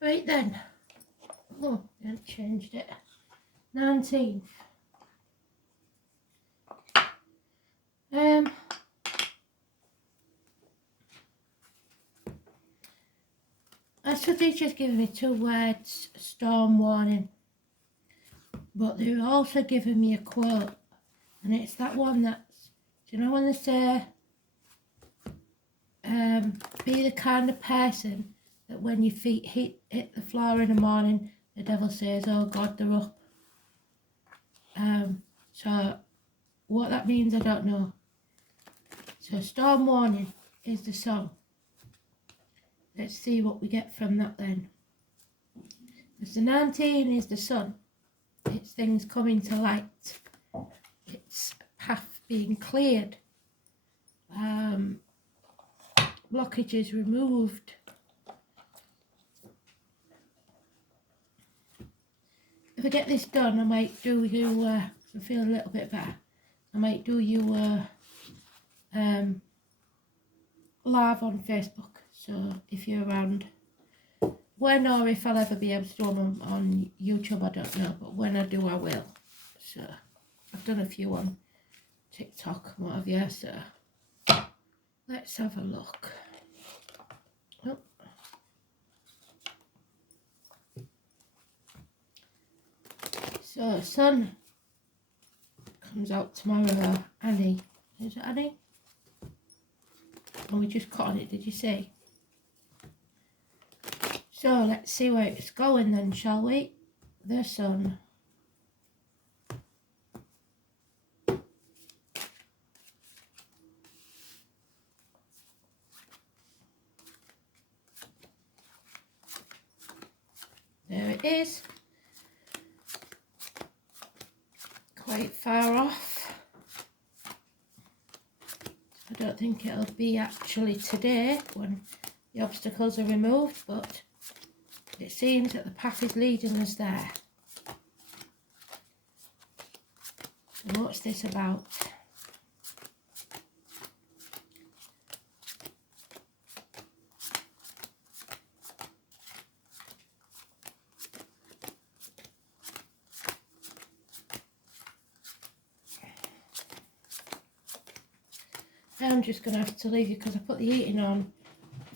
Right then. Oh, I haven't changed it. 19th. Astrology just giving me 2 words, storm warning. But they're also giving me a quote. And it's that one that's, do you know when they say, be the kind of person that when your feet hit the floor in the morning, the devil says, oh God, they're up. So what that means, I don't know. So storm warning is the song. Let's see what we get from that then. Because the 19 is the sun. It's things coming to light. It's path being cleared. Blockages removed. If I get this done, I might do you, I feel a little bit better. I might do you live on Facebook. So if you're around, when or if I'll ever be able to do them on YouTube, I don't know. But when I do, I will. So I've done a few on TikTok and what have you. So let's have a look. Oh. So sun comes out tomorrow. Annie, is it Annie? And we just cut on it, did you see? So let's see where it's going then, shall we? The sun. There it is. Quite far off. I don't think it'll be actually today when the obstacles are removed, but it seems that the path is leading us there. So what's this about? I'm just going to have to leave you because I put the heating on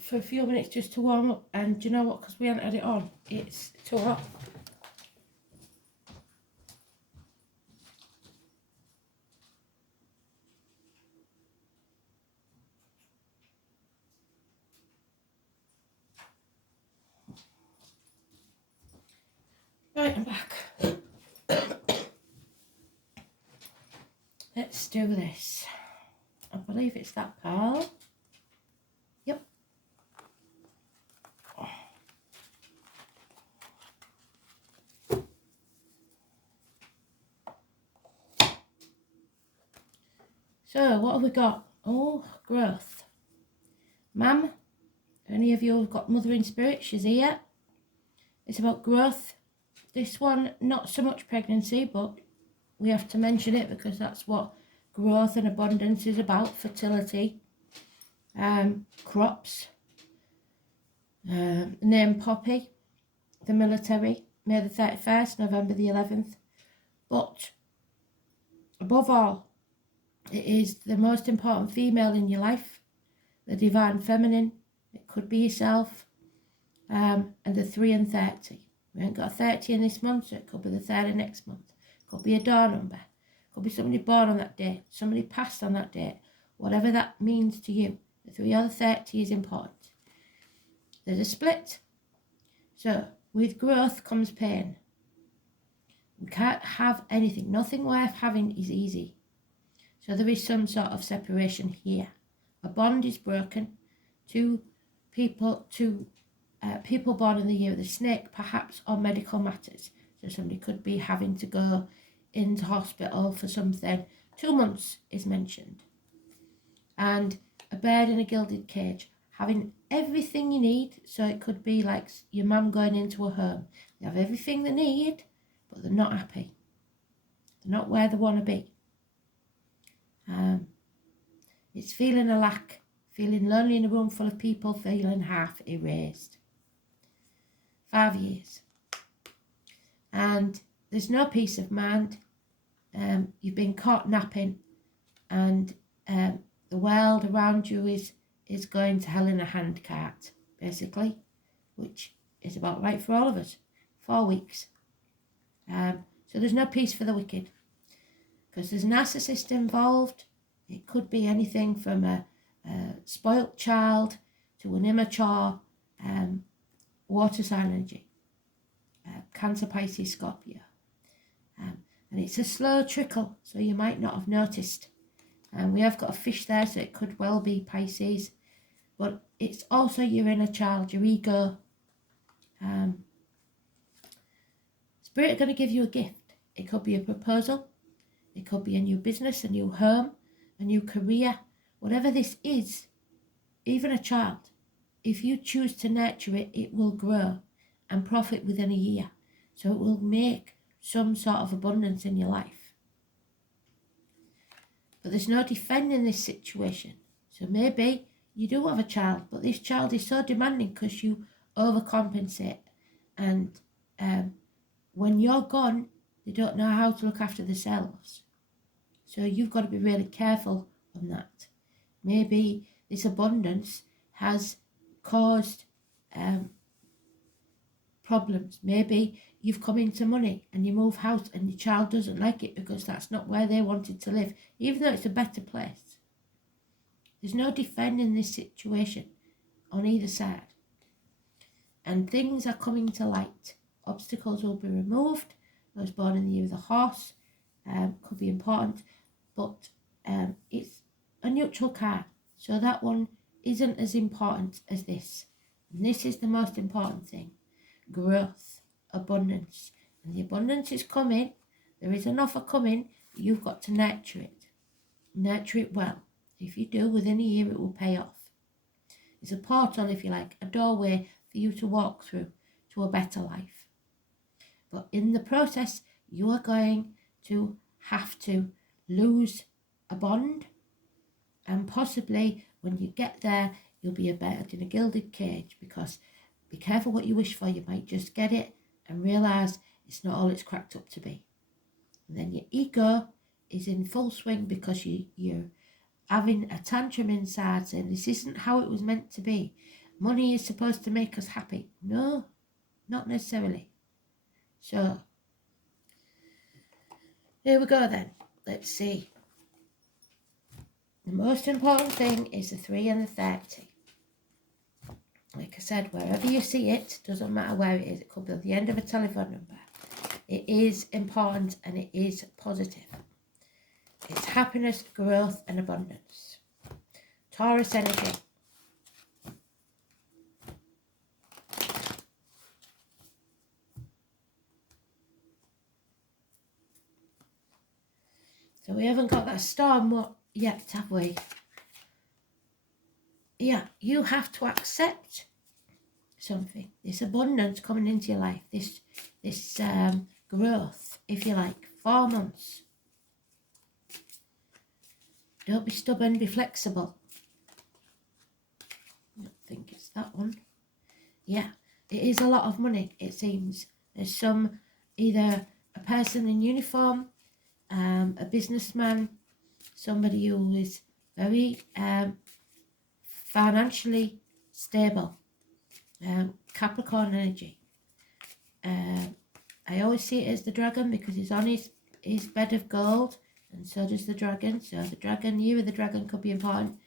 for a few minutes just to warm up, and do you know what, because we haven't had it on, it's too hot. Right, I'm back. Let's do this. I believe it's that pal. Yep. So what have we got? Oh, growth. Mum, any of you have got mother in spirit? She's here. It's about growth. This one, not so much pregnancy, but we have to mention it because that's what growth and abundance is about. Fertility, crops, name Poppy, the military, May the 31st, November the 11th. But above all, it is the most important female in your life, the divine feminine. It could be yourself, and the 3 and 30. We ain't got a 30 in this month, so it could be the 3rd of next month. It could be a door number. It could be somebody born on that date, somebody passed on that date. Whatever that means to you, the 3 or the 30 is important. There's a split. So with growth comes pain. We can't have anything. Nothing worth having is easy. So there is some sort of separation here. A bond is broken. Two people born in the year of the snake, perhaps, on medical matters. So somebody could be having to go into hospital for something. 2 months is mentioned. And a bird in a gilded cage, having everything you need. So it could be like your mum going into a home. They have everything they need, but they're not happy. They're not where they want to be. It's feeling a lack, feeling lonely in a room full of people, feeling half erased. 5 years. And there's no peace of mind. You've been caught napping, and the world around you is going to hell in a handcart, basically, which is about right for all of us. 4 weeks. So there's no peace for the wicked, because there's a narcissist involved. It could be anything from a spoilt child to an immature water sign energy, Cancer, Pisces, Scorpio. And it's a slow trickle, so you might not have noticed. And we have got a fish there, so it could well be Pisces. But it's also your inner child, your ego. Spirit are going to give you a gift. It could be a proposal. It could be a new business, a new home, a new career. Whatever this is, even a child, if you choose to nurture it, it will grow and profit within a year. So it will make some sort of abundance in your life. But there's no defending this situation. So maybe you do have a child, but this child is so demanding because you overcompensate. And when you're gone, they don't know how to look after themselves. So you've got to be really careful on that. Maybe this abundance has caused problems. Maybe you've come into money and you move house and your child doesn't like it because that's not where they wanted to live, even though it's a better place. There's no defending this situation on either side. And things are coming to light. Obstacles will be removed. Those born in the year of the horse could be important, but it's a neutral card. So that one isn't as important as this. And this is the most important thing. Growth, abundance. And the abundance is coming. There is an offer coming. But you've got to nurture it. Nurture it well. If you do, within a year it will pay off. It's a portal, if you like, a doorway for you to walk through to a better life. But in the process, you are going to have to lose a bond, and possibly when you get there, you'll be a bird in a gilded cage, because be careful what you wish for. You might just get it and realise it's not all it's cracked up to be. And then your ego is in full swing because you're having a tantrum inside saying this isn't how it was meant to be. Money is supposed to make us happy. No, not necessarily. So, here we go then. Let's see. The most important thing is the 3 and the 30. Like I said, wherever you see it, doesn't matter where it is. It could be at the end of a telephone number. It is important and it is positive. It's happiness, growth and abundance. Taurus energy. So we haven't got that storm yet, have we? Yeah, you have to accept something. This abundance coming into your life. This growth, if you like. 4 months. Don't be stubborn, be flexible. I don't think it's that one. Yeah, it is a lot of money, it seems. There's either a person in uniform, a businessman, somebody who is very financially stable. Capricorn energy. I always see it as the dragon because he's on his bed of gold, and so does the dragon. So the dragon, year of the dragon could be important.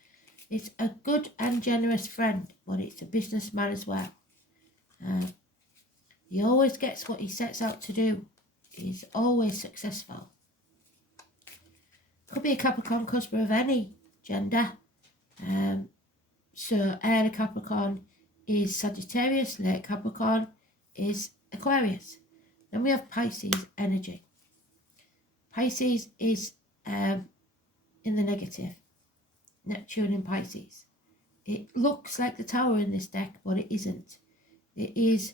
It's a good and generous friend, but it's a businessman as well. He always gets what he sets out to do. He's always successful. Could be a Capricorn cusper of any gender. So early Capricorn is Sagittarius, late Capricorn is Aquarius. Then we have Pisces energy. Pisces is in the negative. Neptune in Pisces. It looks like the Tower in this deck, but it isn't. It is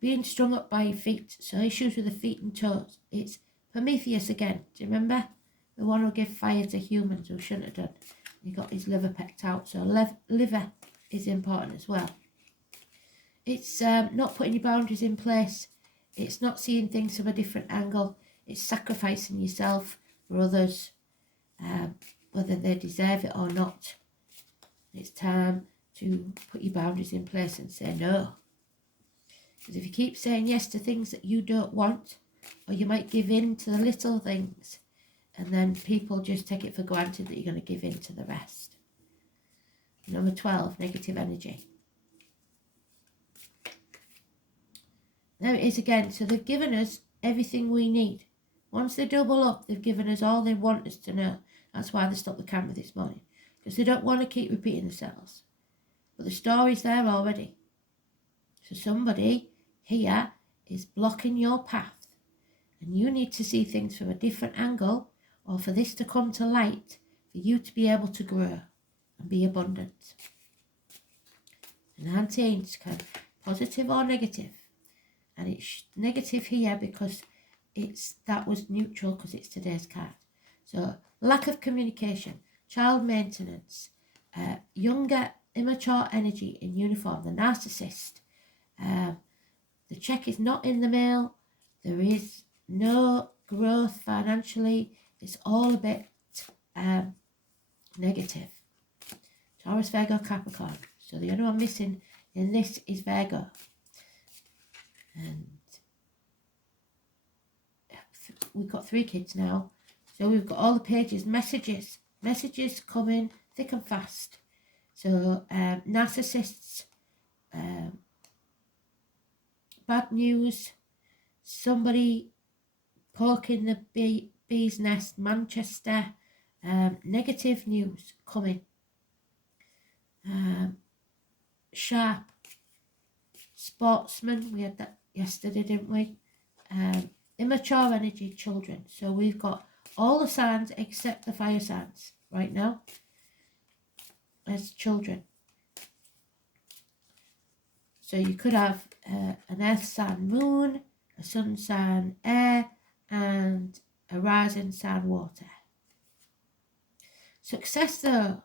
being strung up by your feet. So issues with the feet and toes. It's Prometheus again. Do you remember? The one who gave fire to humans who shouldn't have done. He got his liver pecked out. So liver is important as well. It's not putting your boundaries in place. It's not seeing things from a different angle. It's sacrificing yourself for others, whether they deserve it or not. It's time to put your boundaries in place and say no. Because if you keep saying yes to things that you don't want, or you might give in to the little things, and then people just take it for granted that you're going to give in to the rest. Number 12, negative energy. There it is again. So they've given us everything we need. Once they double up, they've given us all they want us to know. That's why they stopped the camera this morning. Because they don't want to keep repeating themselves. But the story's there already. So somebody here is blocking your path. And you need to see things from a different angle, or for this to come to light, for you to be able to grow and be abundant. 19 is kind of positive or negative. And it's negative here because that was neutral because it's today's card. So lack of communication, child maintenance, younger, immature energy in uniform, the narcissist. The check is not in the mail. There is no growth financially. It's all a bit negative. Taurus, Virgo, Capricorn. So the only one missing in this is Virgo. And we've got 3 kids now. So we've got all the pages, messages coming thick and fast. So narcissists, bad news, somebody poking the bee's nest, Manchester, negative news coming. Sharp, sportsman, we had that yesterday, didn't we? Immature energy, children. So we've got all the signs except the fire signs right now as children. So you could have an earth sign moon, a sun sign air, and a rising sign water. Success though.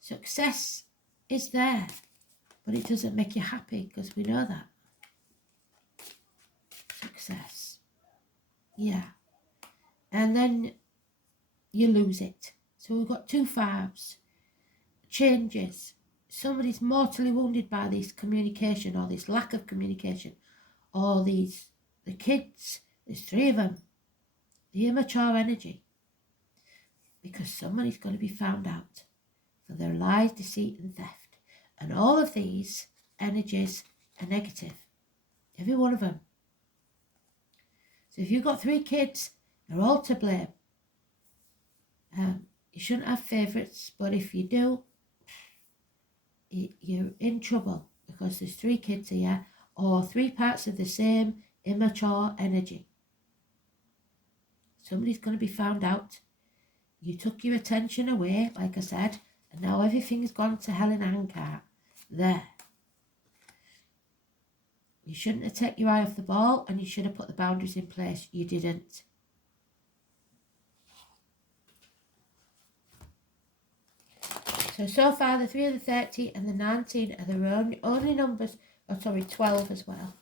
Success is there, but it doesn't make you happy because we know that. Success. Yeah. And then you lose it. So we've got 2 5s. Changes. Somebody's mortally wounded by this communication or this lack of communication. Or the kids, there's 3 of them. The immature energy. Because somebody's going to be found out for their lies, deceit and theft. And all of these energies are negative. Every one of them. So if you've got 3 kids, they're all to blame. You shouldn't have favourites, but if you do, you're in trouble because there's 3 kids here or 3 parts of the same immature energy. Somebody's going to be found out. You took your attention away, like I said, and now everything's gone to hell in a handcart. There. You shouldn't have taken your eye off the ball and you should have put the boundaries in place. You didn't. So far the 3 and the 30 and the 19 are the only numbers, 12 as well,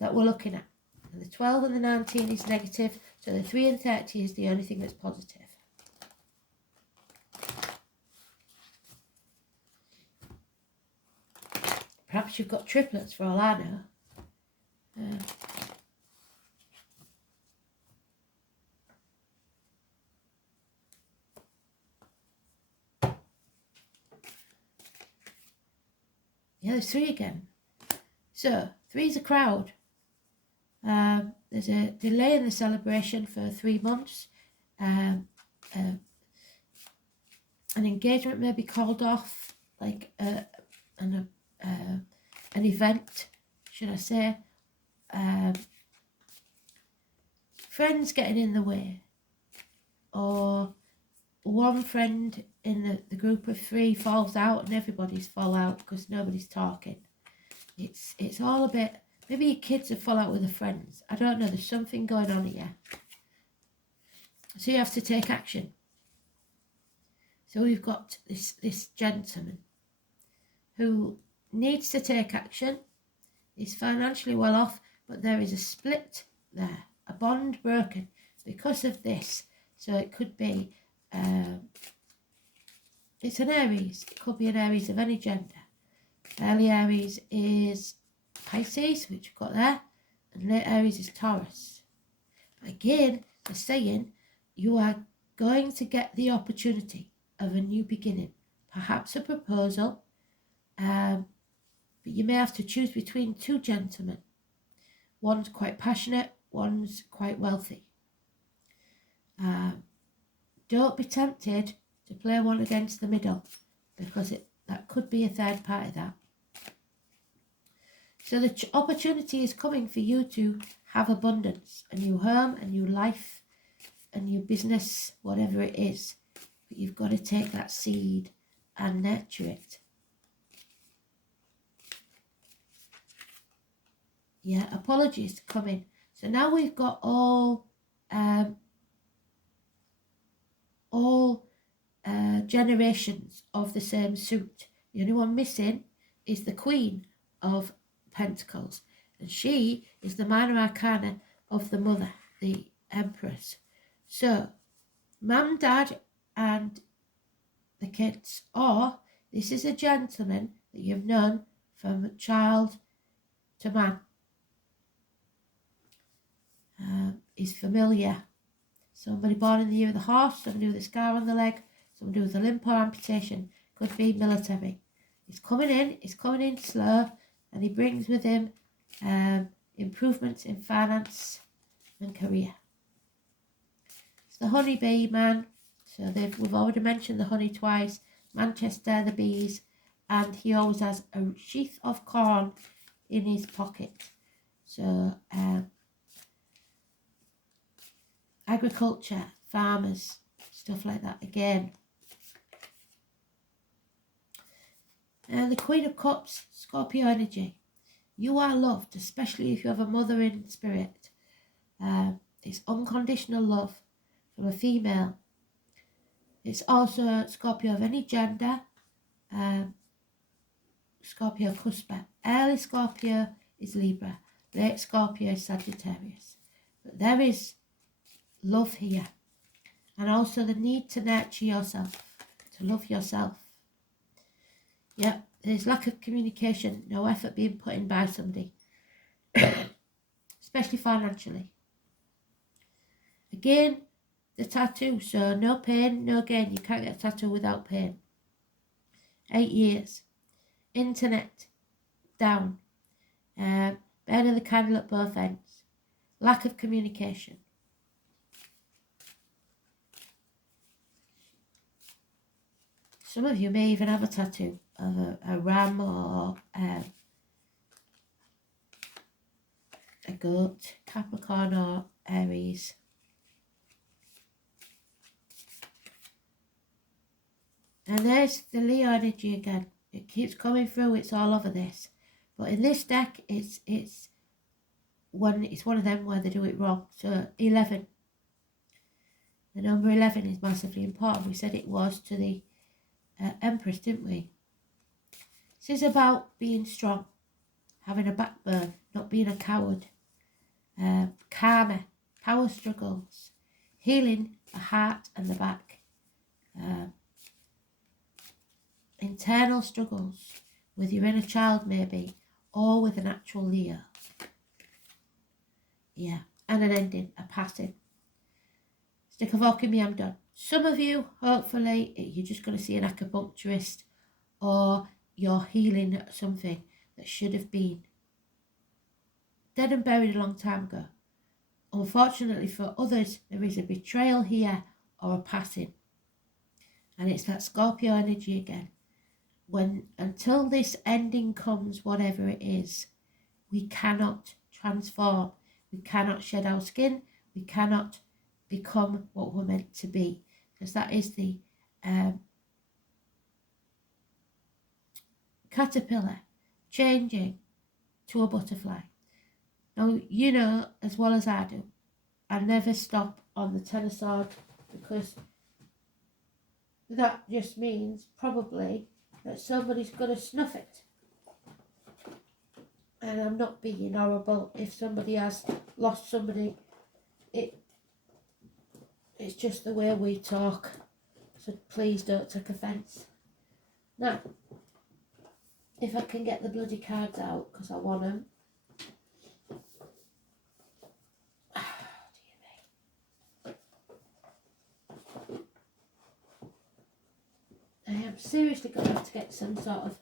that we're looking at. And the 12 and the 19 is negative, so the 3 and 30 is the only thing that's positive. Perhaps you've got triplets for all I know. Yeah, there's 3 again. So, 3 is a crowd. There's a delay in the celebration for 3 months. An engagement may be called off, like an event, should I say. Friends getting in the way. Or one friend in the group of 3 falls out and everybody's fall out because nobody's talking. It's all a bit, maybe your kids have fall out with their friends. I don't know, there's something going on here. So you have to take action. So we've got this gentleman who needs to take action is financially well off, but there is a split there, a bond broken because of this. So it could be, it's an Aries. It could be an Aries of any gender. Early Aries is Pisces, which we've got there, and late Aries is Taurus. Again, they're saying you are going to get the opportunity of a new beginning, perhaps a proposal, but you may have to choose between two gentlemen. One's quite passionate, one's quite wealthy. Don't be tempted to play one against the middle, because that could be a third party that. So the opportunity is coming for you to have abundance, a new home, a new life, a new business, whatever it is. But you've got to take that seed and nurture it. Yeah, apologies to come in. So now we've got all generations of the same suit. The only one missing is the Queen of Pentacles, and she is the minor arcana of the mother, the Empress. So mum, dad and the kids, or this is a gentleman that you've known from child to man, is familiar. Somebody born in the year of the horse, somebody with a scar on the leg, somebody with a limp or amputation, could be military. He's coming in slow, and he brings with him improvements in finance and career. It's the honeybee man, so we've already mentioned the honey twice, Manchester, the bees, and he always has a sheath of corn in his pocket. So agriculture, farmers, stuff like that again. And the Queen of Cups, Scorpio energy. You are loved, especially if you have a mother in spirit. It's unconditional love from a female. It's also Scorpio of any gender. Scorpio cuspa. Early Scorpio is Libra. Late Scorpio is Sagittarius. But there is love here. And also the need to nurture yourself, to love yourself. Yep, there's lack of communication, no effort being put in by somebody, especially financially. Again, the tattoo, so no pain, no gain. You can't get a tattoo without pain. 8 years. Internet, down. Burning the candle at both ends. Lack of communication. Some of you may even have a tattoo of a ram or a goat, Capricorn or Aries. And there's the Leo energy again. It keeps coming through, it's all over this. But in this deck, it's one of them where they do it wrong. So 11. The number 11 is massively important. We said it was to the Empress, didn't we? This is about being strong, having a backbone, not being a coward. Karma, power struggles, healing the heart and the back. Internal struggles with your inner child maybe, or with an actual Leo. Yeah, and an ending, a passing. Stick a fork in me, I'm done. Some of you, hopefully, you're just going to see an acupuncturist, or you're healing something that should have been dead and buried a long time ago. Unfortunately for others, there is a betrayal here or a passing. And it's that Scorpio energy again. Until this ending comes, whatever it is, we cannot transform. We cannot shed our skin. We cannot become what we're meant to be. Because that is the caterpillar changing to a butterfly. Now, you know as well as I do, I never stop on the Ten of Swords, because that just means probably that somebody's going to snuff it. And I'm not being horrible. If somebody has lost somebody, it's just the way we talk. So please don't take offence. Now, if I can get the bloody cards out, because I want them. I am seriously going to have to get some sort of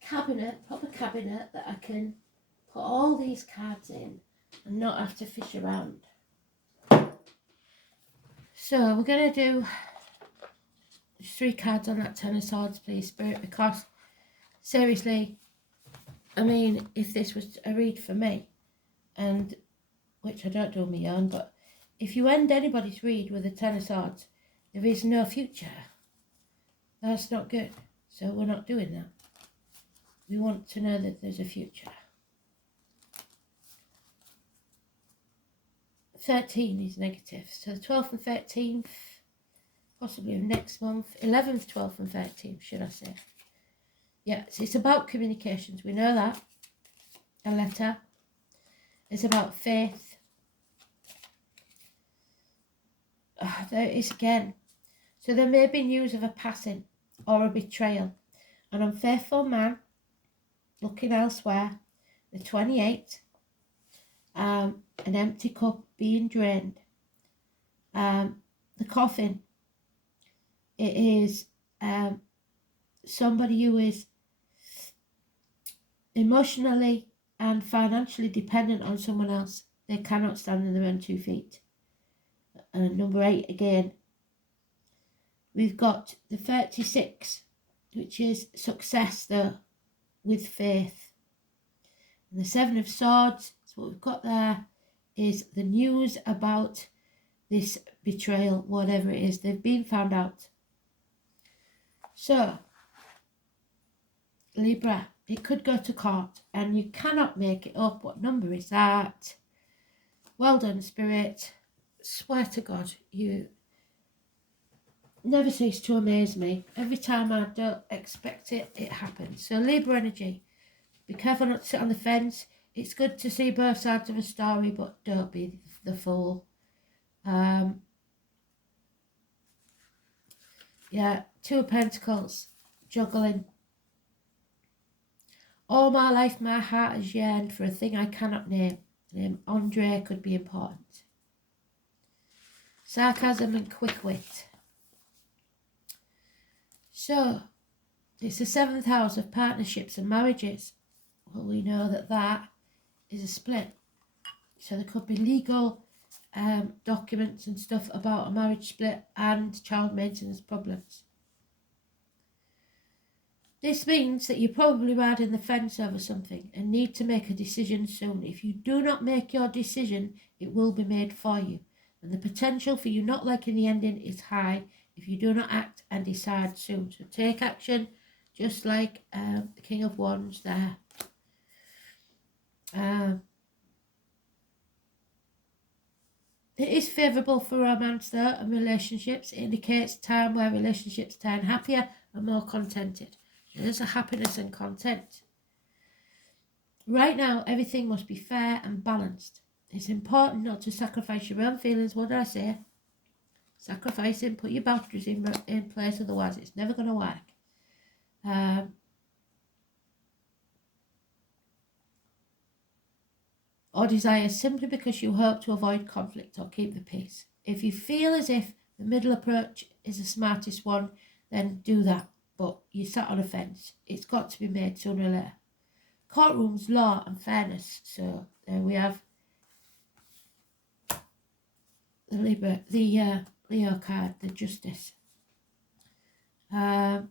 cabinet, proper cabinet, that I can put all these cards in and not have to fish around. So we're going to do 3 cards on that 10 of swords, please, Spirit, because seriously, I mean, if this was a read for me, and which I don't do on my own, but if you end anybody's read with a 10 of swords, there is no future. That's not good. So we're not doing that. We want to know that there's a future. 13 is negative. So the 12th and 13th, possibly next month. 11th, 12th and 13th, should I say. Yeah, so it's about communications. We know that. A letter. It's about faith. There is again. So there may be news of a passing or a betrayal. An unfaithful man looking elsewhere. The 28. An empty cup being drained. The coffin. It is somebody who is emotionally and financially dependent on someone else. They cannot stand on their own 2 feet. And number 8 again. We've got the 36, which is success though, with faith. And the 7 of swords, so what we've got there is the news about this betrayal, whatever it is. They've been found out. So, Libra, it could go to court and you cannot make it up. What number is that? Well done, Spirit. Swear to God, you never cease to amaze me. Every time I don't expect it, it happens. So Libra energy, be careful not to sit on the fence. It's good to see both sides of a story, but don't be the fool. Yeah, 2 of Pentacles, juggling. All my life, my heart has yearned for a thing I cannot name. Name Andre could be important. Sarcasm and quick wit. So, it's the 7th house of partnerships and marriages. Well, we know that that is a split. So there could be legal documents and stuff about a marriage split and child maintenance problems. This means that you're probably riding the fence over something and need to make a decision soon. If you do not make your decision, it will be made for you. And the potential for you not liking the ending is high if you do not act and decide soon. So take action, just like the King of Wands there. It is favourable for romance though and relationships. It indicates time where relationships turn happier and more contented. There's a happiness and content. Right now, everything must be fair and balanced. It's important not to sacrifice your own feelings. What did I say? Sacrificing, put your boundaries in place, otherwise it's never going to work. Or desire simply because you hope to avoid conflict or keep the peace. If you feel as if the middle approach is the smartest one, then do that. But you sat on a fence. It's got to be made sooner or later. Courtrooms, law and fairness. So there we have the Leo card, the Justice. The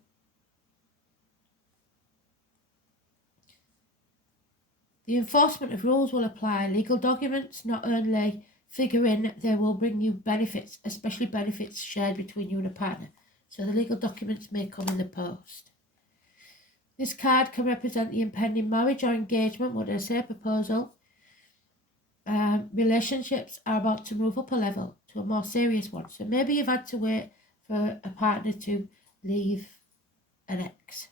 enforcement of rules will apply. Legal documents not only figure in, they will bring you benefits, especially benefits shared between you and a partner. So the legal documents may come in the post. This card can represent the impending marriage or engagement, what did I say, proposal. Relationships are about to move up a level to a more serious one. So maybe you've had to wait for a partner to leave an ex.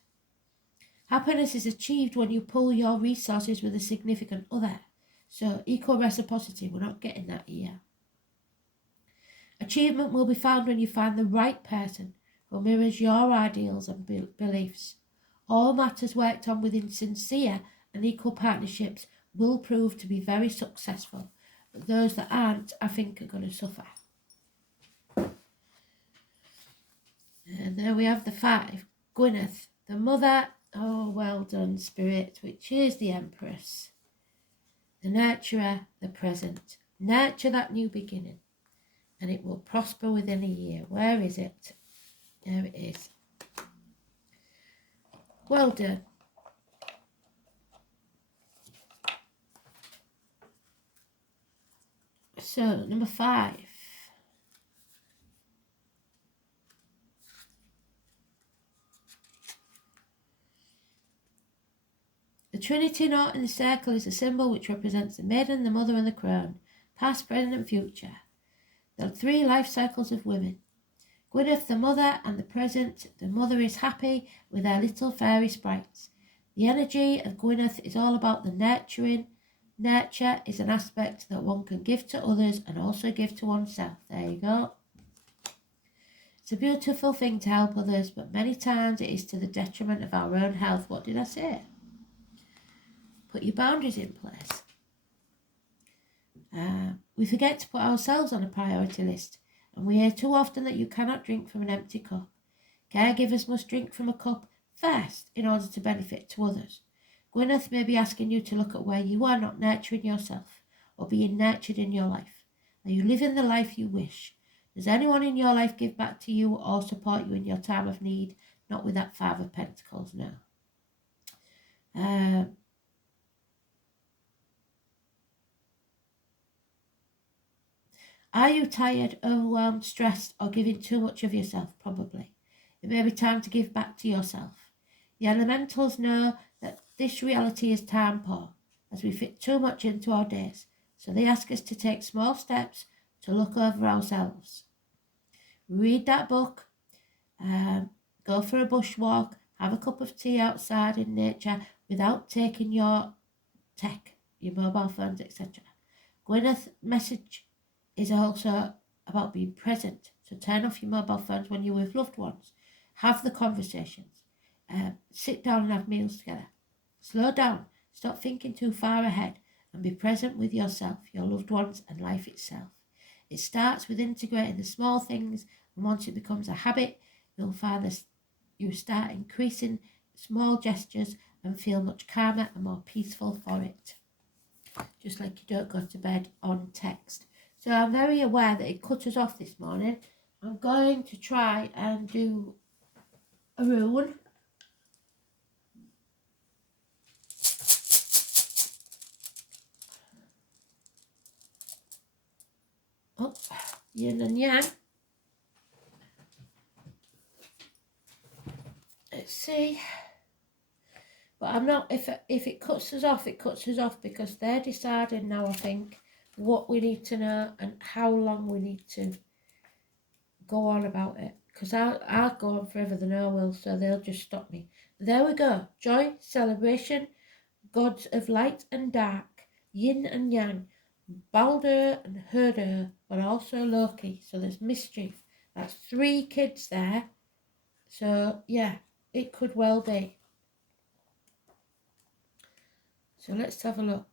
Happiness is achieved when you pool your resources with a significant other. So equal reciprocity, we're not getting that here. Achievement will be found when you find the right person who mirrors your ideals and beliefs. All matters worked on within sincere and equal partnerships will prove to be very successful, but those that aren't, I think, are going to suffer. And there we have the 5. Gwyneth, the mother, oh well done Spirit, which is the Empress. The nurturer, the present. Nurture that new beginning and it will prosper within a year. Where is it? There it is. Well done. So, number 5. The Trinity knot in the circle is a symbol which represents the maiden, the mother and the crown, past, present and future. There are 3 life cycles of women. Gwyneth, the mother, and the present. The mother is happy with her little fairy sprites. The energy of Gwyneth is all about the nurturing. Nurture is an aspect that one can give to others and also give to oneself. There you go. It's a beautiful thing to help others, but many times it is to the detriment of our own health. What did I say? Put your boundaries in place. We forget to put ourselves on a priority list, and we hear too often that you cannot drink from an empty cup. Caregivers must drink from a cup first in order to benefit to others. Gwyneth may be asking you to look at where you are not nurturing yourself or being nurtured in your life. Are you living the life you wish? Does anyone in your life give back to you or support you in your time of need? Not with that 5 of Pentacles, no. Are you tired, overwhelmed, stressed, or giving too much of yourself? Probably. It may be time to give back to yourself. The elementals know that this reality is time poor, as we fit too much into our days. So they ask us to take small steps to look over ourselves. Read that book, go for a bushwalk, have a cup of tea outside in nature without taking your tech, your mobile phones, etc. Gwyneth's message is also about being present. So turn off your mobile phones when you're with loved ones. Have the conversations. Sit down and have meals together. Slow down. Stop thinking too far ahead and be present with yourself, your loved ones and life itself. It starts with integrating the small things, and once it becomes a habit, you'll find that you start increasing small gestures and feel much calmer and more peaceful for it. Just like you don't go to bed on text. So I'm very aware that it cut us off this morning. I'm going to try and do a rune. Oh, yin and yang. Let's see. But I'm not, if it cuts us off, it cuts us off because they're deciding now, I think, what we need to know and how long we need to go on about it. Because I'll go on forever, the no will, so they'll just stop me. There we go. Joy, celebration, gods of light and dark, yin and yang, Balder and Herder, but also Loki. So there's mischief. That's 3 kids there. So yeah, it could well be. So let's have a look.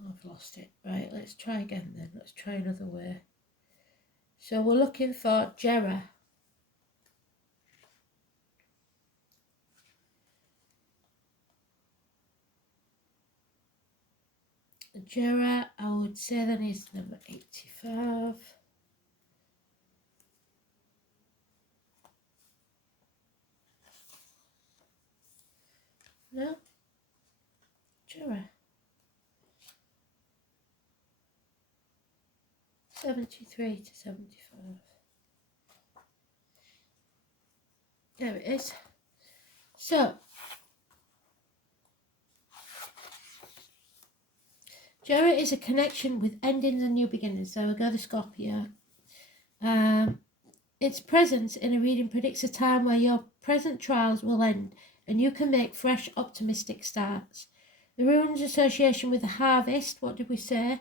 I've lost it. Right, let's try again then. Let's try another way. So we're looking for Jera. Jera, I would say then is number 85. No? Jera. 73 to 75. There it is. So, Jera is a connection with endings and new beginnings. So we'll go to Scorpio. Its presence in a reading predicts a time where your present trials will end and you can make fresh, optimistic starts. The rune's association with the harvest, what did we say?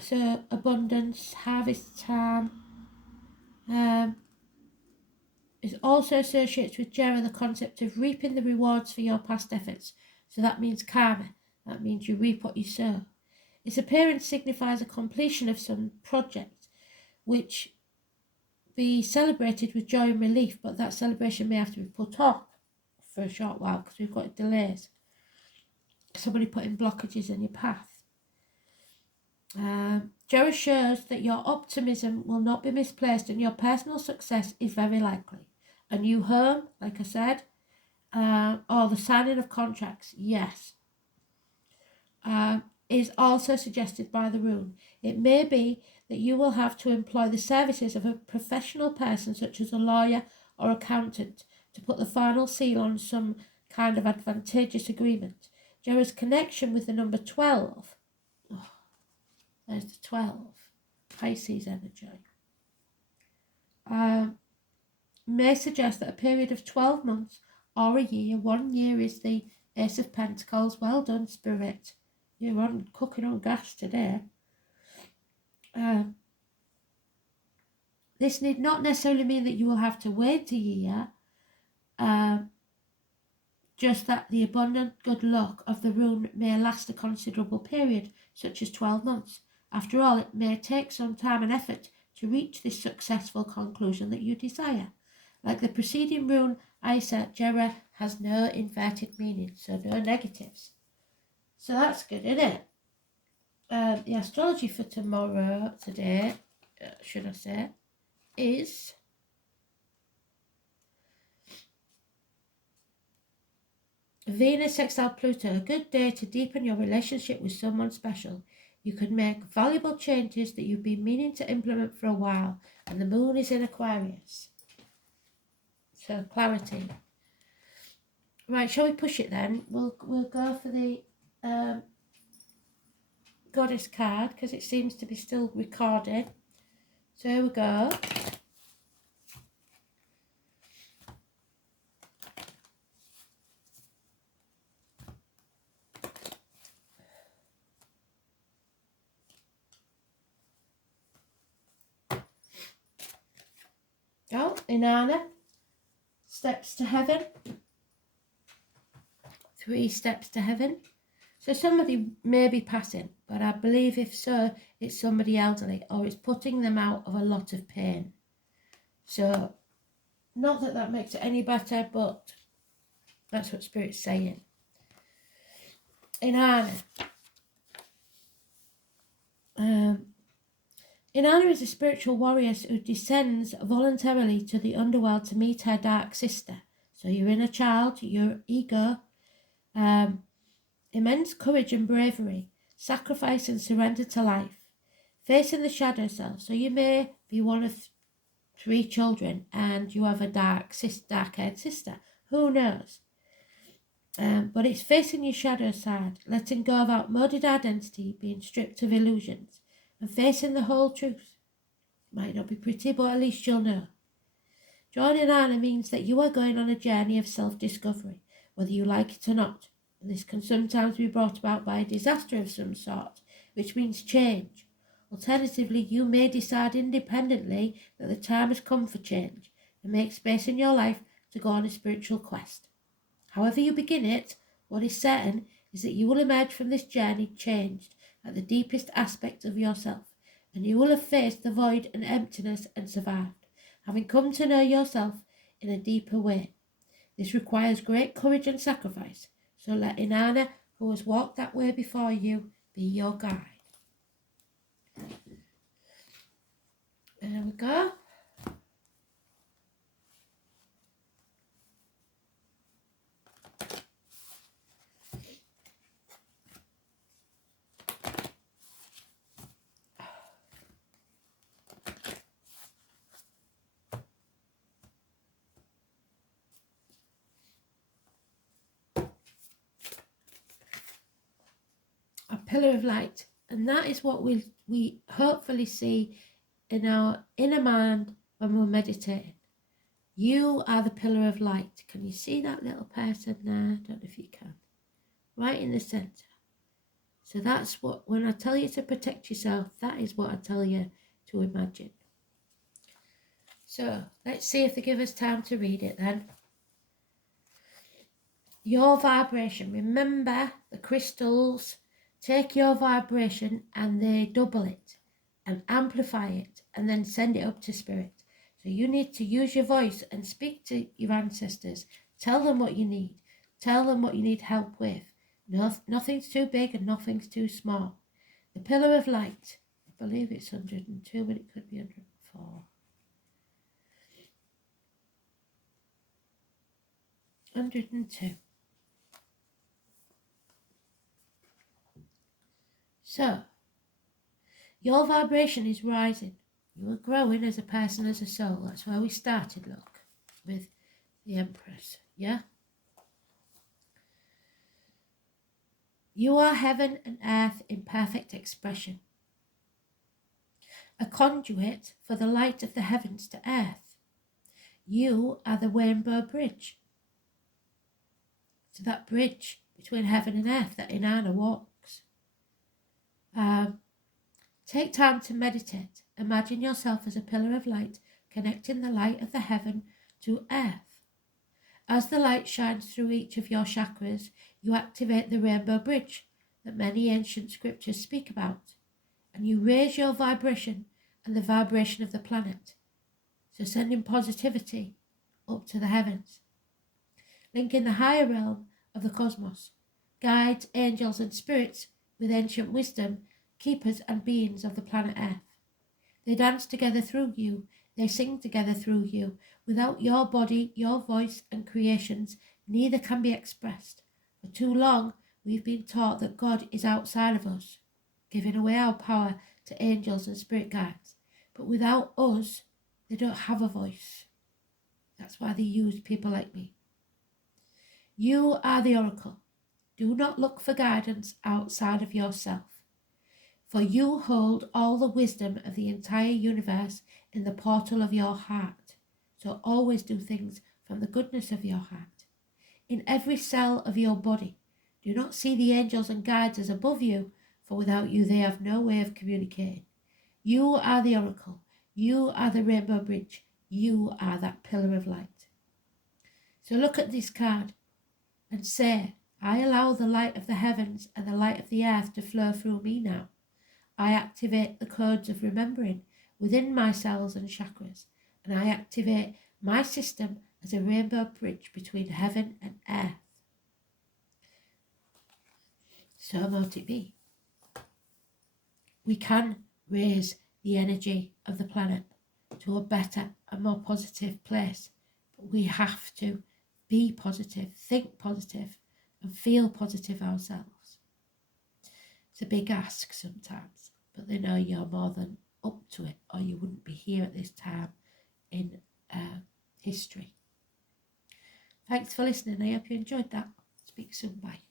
So abundance, harvest time, is also associated with Jera the concept of reaping the rewards for your past efforts. So that means karma. That means you reap what you sow. Its appearance signifies a completion of some project, which be celebrated with joy and relief, but that celebration may have to be put off for a short while because we've got delays. Somebody putting blockages in your path. Jera shows that your optimism will not be misplaced and your personal success is very likely. A new home, like I said, or the signing of contracts, yes, is also suggested by the rune. It may be that you will have to employ the services of a professional person such as a lawyer or accountant to put the final seal on some kind of advantageous agreement. Jera's connection with the number 12, there's the 12, Pisces energy, may suggest that a period of 12 months or a year, 1 year is the Ace of Pentacles. Well done, Spirit. You're on cooking on gas today. This need not necessarily mean that you will have to wait a year, just that the abundant good luck of the rune may last a considerable period, such as 12 months. After all, it may take some time and effort to reach this successful conclusion that you desire. Like the preceding rune, Isa, Jera has no inverted meaning, so no negatives. So that's good, isn't it? The astrology for today, should I say, is Venus sextile Pluto, a good day to deepen your relationship with someone special. You could make valuable changes that you've been meaning to implement for a while, and the moon is in Aquarius. So clarity. Right, shall we push it then? We'll go for the Goddess card because it seems to be still recording. So here we go. Oh, Inanna, steps to heaven. 3 steps to heaven. So somebody may be passing, but I believe if so, it's somebody elderly or it's putting them out of a lot of pain. So, not that that makes it any better, but that's what Spirit's saying. Inanna. Inanna is a spiritual warrior who descends voluntarily to the underworld to meet her dark sister. So your inner child, your ego, immense courage and bravery, sacrifice and surrender to life, facing the shadow self. So you may be one of 3 children and you have a dark-haired sister. Who knows? But it's facing your shadow side, letting go of outmoded identity, being stripped of illusions, and facing the whole truth. Might not be pretty, but at least you'll know. Joining Anna means that you are going on a journey of self-discovery, whether you like it or not. And this can sometimes be brought about by a disaster of some sort, which means change. Alternatively, you may decide independently that the time has come for change and make space in your life to go on a spiritual quest. However you begin it, what is certain is that you will emerge from this journey changed at the deepest aspect of yourself, and you will have faced the void and emptiness and survived, having come to know yourself in a deeper way. This requires great courage and sacrifice, so let Inanna, who has walked that way before you, be your guide. There we go. pillar of light. And that is what we hopefully see in our inner mind when we're meditating. You are the pillar of light. Can you see that little person there? I don't know if you can. Right in the centre. So that's what, when I tell you to protect yourself, that is what I tell you to imagine. So let's see if they give us time to read it then. Your vibration. Remember, the crystals take your vibration and they double it and amplify it and then send it up to spirit. So you need to use your voice and speak to your ancestors. Tell them what you need. Tell them what you need help with. Nothing's too big and nothing's too small. The pillar of light, I believe it's 102, but it could be 104. 102. So, your vibration is rising. You are growing as a person, as a soul. That's where we started, look, with the Empress, yeah? You are heaven and earth in perfect expression. A conduit for the light of the heavens to earth. You are the rainbow bridge. So that bridge between heaven and earth that Inanna walks. Take time to meditate. Imagine yourself as a pillar of light, connecting the light of the heaven to earth. As the light shines through each of your chakras, you activate the rainbow bridge that many ancient scriptures speak about, and you raise your vibration and the vibration of the planet, so sending positivity up to the heavens. Linking the higher realm of the cosmos, guides, angels and spirits with ancient wisdom, keepers and beings of the planet Earth. They dance together through you, they sing together through you. Without your body, your voice and creations, neither can be expressed. For too long, we've been taught that God is outside of us, giving away our power to angels and spirit guides. But without us, they don't have a voice. That's why they use people like me. You are the oracle. Do not look for guidance outside of yourself, for you hold all the wisdom of the entire universe in the portal of your heart. So always do things from the goodness of your heart. In every cell of your body, do not see the angels and guides as above you, for without you they have no way of communicating. You are the oracle. You are the rainbow bridge. You are that pillar of light. So look at this card and say, I allow the light of the heavens and the light of the earth to flow through me now. I activate the codes of remembering within my cells and chakras, and I activate my system as a rainbow bridge between heaven and earth. So might it be. We can raise the energy of the planet to a better and more positive place, but we have to be positive, think positive, and feel positive ourselves. It's a big ask sometimes, but they know you're more than up to it, or you wouldn't be here at this time in history. Thanks for listening. I hope you enjoyed that. Speak soon. Bye.